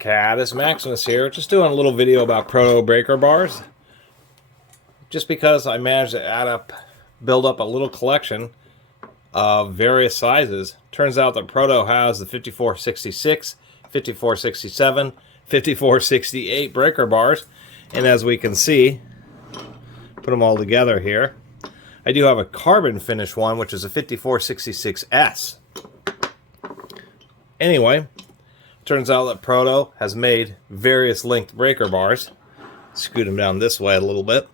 Catus Maximus here, just doing a little video about Proto breaker bars. Just because I managed to build up a little collection of various sizes. Turns out that Proto has the 5466, 5467, 5468 breaker bars. And as we can see, put them all together here. I do have a carbon finish one, which is a 5466S. Anyway, turns out that Proto has made various linked breaker bars. Scoot them down this way a little bit.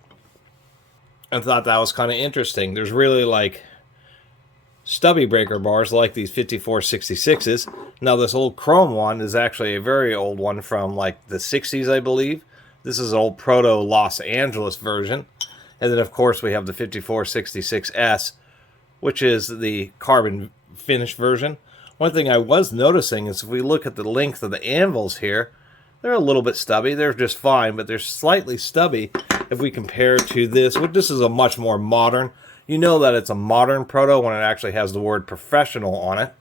I thought that was kind of interesting. There's really like stubby breaker bars like these 5466s. Now this old chrome one is actually a very old one from like the 60s, I believe. This is an old Proto Los Angeles version. And then of course we have the 5466S, which is the carbon finish version. One thing I was noticing is if we look at the length of the anvils here, they're a little bit stubby. They're just fine, but they're slightly stubby if we compare to this, which this is a much more modern. You know that it's a modern Proto when it actually has the word professional on it.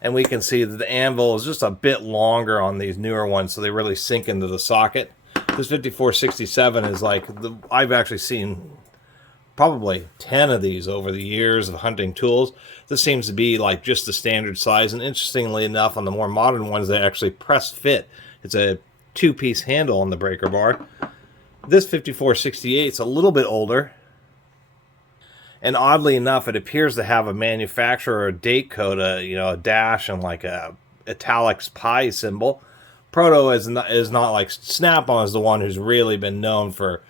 And we can see that the anvil is just a bit longer on these newer ones, so they really sink into the socket. This 5467 is like, I've actually seen probably 10 of these over the years of hunting tools. This seems to be like just the standard size, and interestingly enough, on the more modern ones, they actually press fit. It's a two-piece handle on the breaker bar. This 5468 is a little bit older, and oddly enough, it appears to have a manufacturer date code, a dash and like a italics pi symbol. Proto is not like Snap-on is the one who's really been known for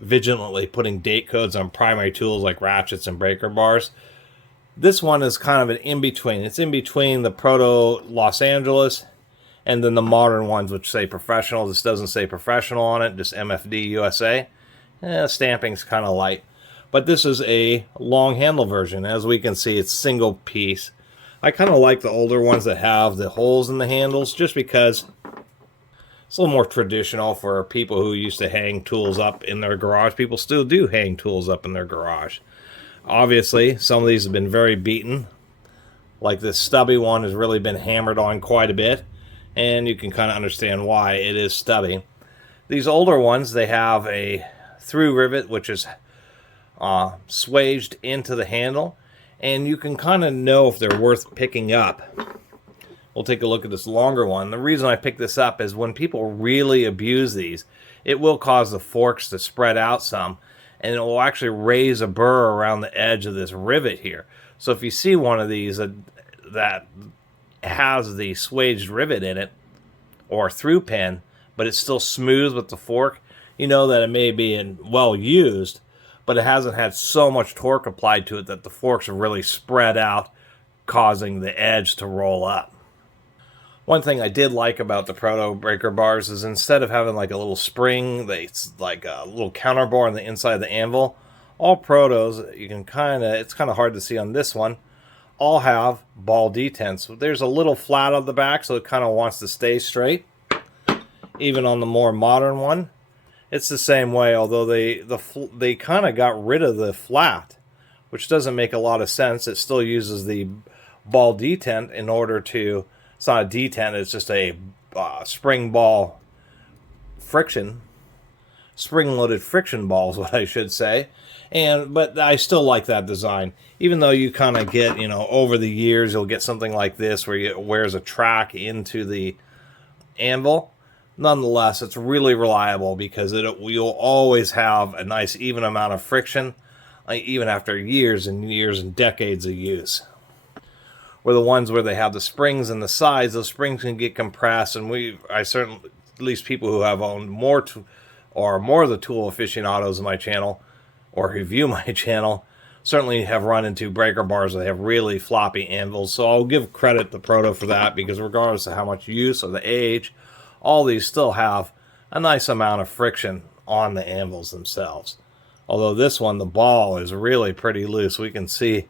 vigilantly putting date codes on primary tools like ratchets and breaker bars. This one is kind of an in-between. It's in between the Proto Los Angeles and then the modern ones which say professional. This doesn't say professional on it, just MFD USA. Stamping's kind of light. But this is a long handle version. As we can see, it's single piece. I kind of like the older ones that have the holes in the handles just because it's a little more traditional for people who used to hang tools up in their garage. People still do hang tools up in their garage. Obviously, some of these have been very beaten. Like this stubby one has really been hammered on quite a bit. And you can kind of understand why it is stubby. These older ones, they have a through rivet, which is swaged into the handle. And you can kind of know if they're worth picking up. We'll take a look at this longer one. The reason I picked this up is when people really abuse these, it will cause the forks to spread out some, and it will actually raise a burr around the edge of this rivet here. So if you see one of these that has the swaged rivet in it, or through pin, but it's still smooth with the fork, you know that it may be well used, but it hasn't had so much torque applied to it that the forks are really spread out, causing the edge to roll up. One thing I did like about the Proto breaker bars is instead of having like a little spring, it's like a little counter bar on the inside of the anvil. All Protos, you can it's kind of hard to see on this one, all have ball detents. There's a little flat on the back, so it kind of wants to stay straight. Even on the more modern one, it's the same way, although they kind of got rid of the flat, which doesn't make a lot of sense. It still uses the ball detent in order to, it's not a detent, it's just a spring ball friction, spring-loaded friction ball is what I should say. But I still like that design. Even though you kind of get, over the years, you'll get something like this where it wears a track into the anvil. Nonetheless, it's really reliable because you'll always have a nice even amount of friction, even after years and years and decades of use. Where the ones where they have the springs and the sides, those springs can get compressed, and I certainly, at least people who have owned more of the tool aficionados in my channel, or who view my channel, certainly have run into breaker bars that have really floppy anvils. So I'll give credit to Proto for that, because regardless of how much use or the age, all these still have a nice amount of friction on the anvils themselves. Although this one, the ball is really pretty loose. We can see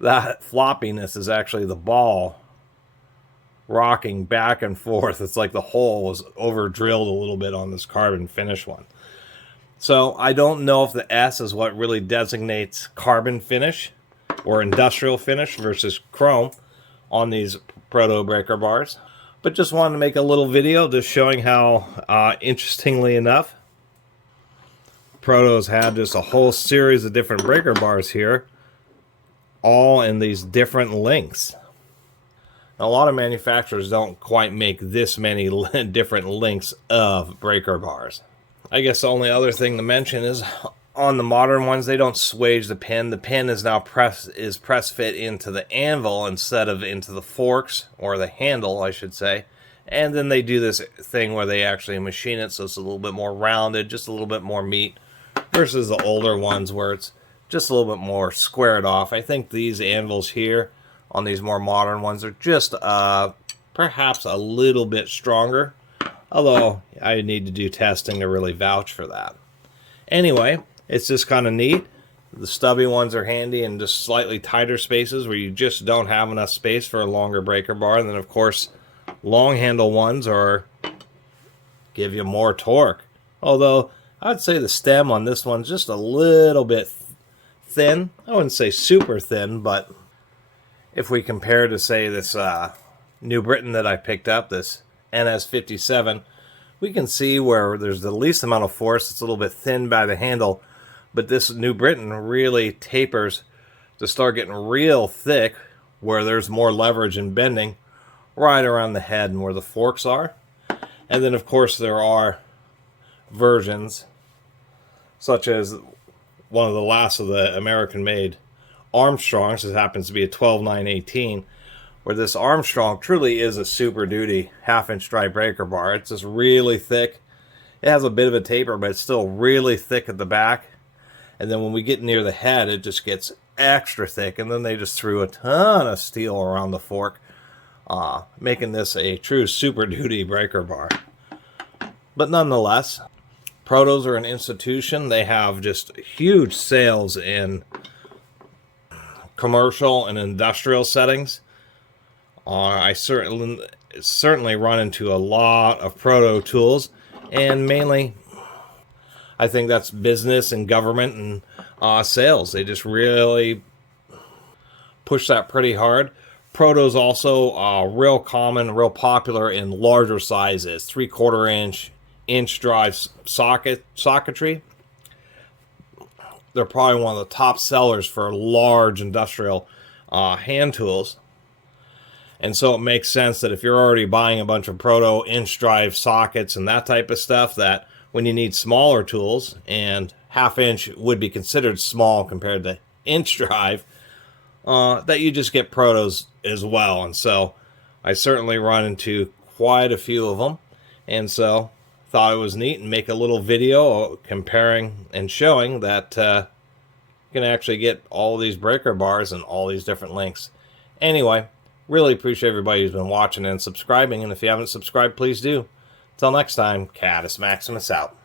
that floppiness is actually the ball rocking back and forth. It's like the hole was over drilled a little bit on this carbon finish one. So I don't know if the S is what really designates carbon finish or industrial finish versus chrome on these Proto breaker bars. But just wanted to make a little video just showing how, interestingly enough, Proto's had just a whole series of different breaker bars here, all in these different lengths. Now, a lot of manufacturers don't quite make this many different lengths of breaker bars. I guess the only other thing to mention is on the modern ones, they don't swage the pin. The pin is now press fit into the anvil instead of into the forks, or the handle, I should say. And then they do this thing where they actually machine it so it's a little bit more rounded, just a little bit more meat, versus the older ones where it's just a little bit more squared off. I think these anvils here on these more modern ones are just perhaps a little bit stronger, although I need to do testing to really vouch for that. Anyway, it's just kind of neat. The stubby ones are handy in just slightly tighter spaces where you just don't have enough space for a longer breaker bar. And then, of course, long handle ones give you more torque. Although, I'd say the stem on this one's just a little bit thin. I wouldn't say super thin, but if we compare to, say, this New Britain that I picked up, this NS57, we can see where there's the least amount of force. It's a little bit thin by the handle, but this New Britain really tapers to start getting real thick where there's more leverage and bending right around the head and where the forks are. And then, of course, there are versions such as one of the last of the American-made Armstrongs. This happens to be a 12-9-18, where this Armstrong truly is a Super Duty half-inch dry breaker bar. It's just really thick. It has a bit of a taper, but it's still really thick at the back. And then when we get near the head, it just gets extra thick. And then they just threw a ton of steel around the fork, making this a true Super Duty breaker bar. But nonetheless, Protos are an institution. They have just huge sales in commercial and industrial settings. I certainly run into a lot of Proto tools, and mainly I think that's business and government and sales. They just really push that pretty hard. Proto's also real common, real popular in larger sizes, 3/4 inch drive socketry. They're probably one of the top sellers for large industrial hand tools. And so it makes sense that if you're already buying a bunch of Proto inch drive sockets and that type of stuff, that when you need smaller tools, and half inch would be considered small compared to inch drive, that you just get Protos as well. And so I certainly run into quite a few of them. And so thought it was neat and make a little video comparing and showing that you can actually get all these breaker bars in all these different lengths. Anyway, really appreciate everybody who's been watching and subscribing, and if you haven't subscribed, please do. Until next time, Catus Maximus out.